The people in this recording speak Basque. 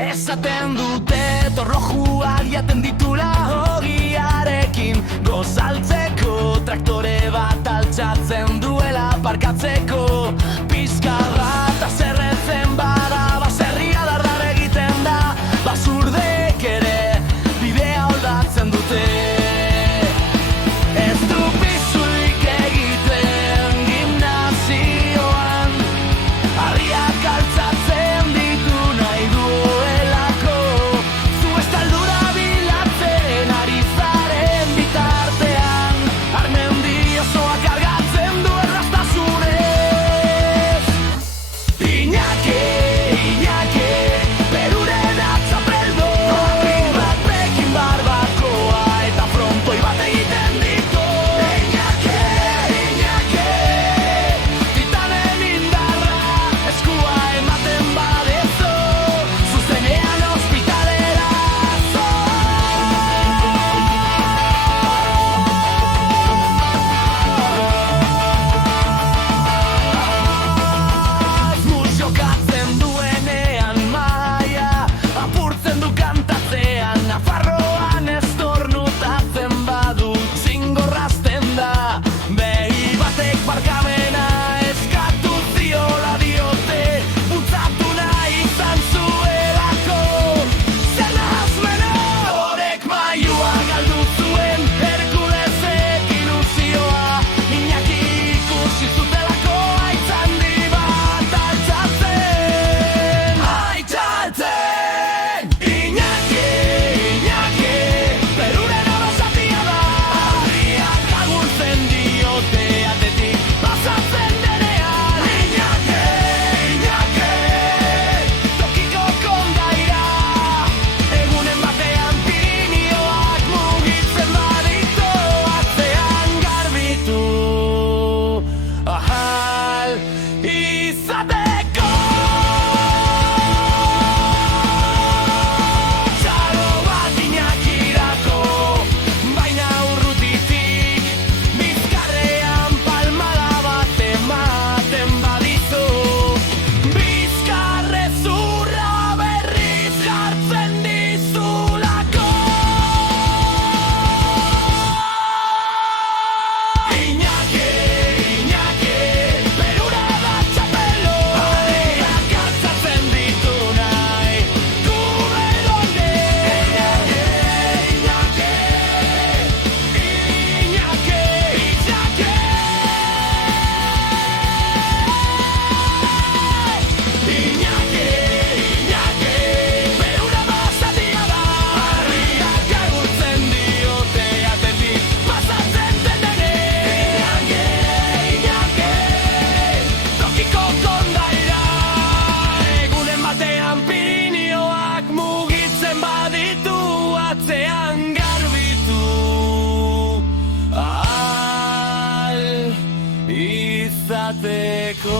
Esaten dute torrojuak jaten ditula ogiarekin gozaltzeko, traktore bat altxatzen duela parkatzeko, pizka bat azerretzen bada, baserria dardar egiten da, basurdek ere bidea holdatzen dute. Ez du pisuik egiten gimnazioan, harriak altxatzen ditu nahi duelako, zu estaldura bilatzen ari zaren bitartean, armendi osoa kargatzen du erraztasunez. Iñaki, Iñaki, Peruren atzapeldo, apin bat pekin barbakoa eta frontoi bat egiten ditu. Iñaki, Iñaki, titanen indarra, eskua ematen badezu, zuzenean ospitalera jokatzen duenean maia, apurtzen du kantatzean, Nafarroan estornutatzen badu, zingorrazten da, behi batek barkamena eskatu ziola diote, bultzatu nahi izan zuelako, zer nahazmena, horrek mailua galdu zuen, Herkulesek iluzioa, Iñaki ikusi zutelako aitzandi bat altxatzen, Iñaki, Iñaki, Peruren orosatia da, harriak agurtzen diote atetik pasatzen denean. Iñaki, Iñaki, tokiko kondaira, egunen batean Pirinioak mugitzen baditu, atzean garbitu ahal izateko. Txalo bat Iñakirako, baina urrutitik, bizkarrean palmada bat ematen badizu, bizkarrezurra berriz jartzen dizulako. Iñaki, Iñaki, Perura da txapelo, harriak altxatzen ditu nahi, gure donde. Iñaki, Iñaki, Iñaki, Iñaki, Iñaki, Iñaki, Perura basatia da, harriak agurtzen diote atetik pasatzen denean. Iñaki, tokiko kondaira, egunen batean Pirinioak mugitzen baditu, atzean garbitu ahal izateko.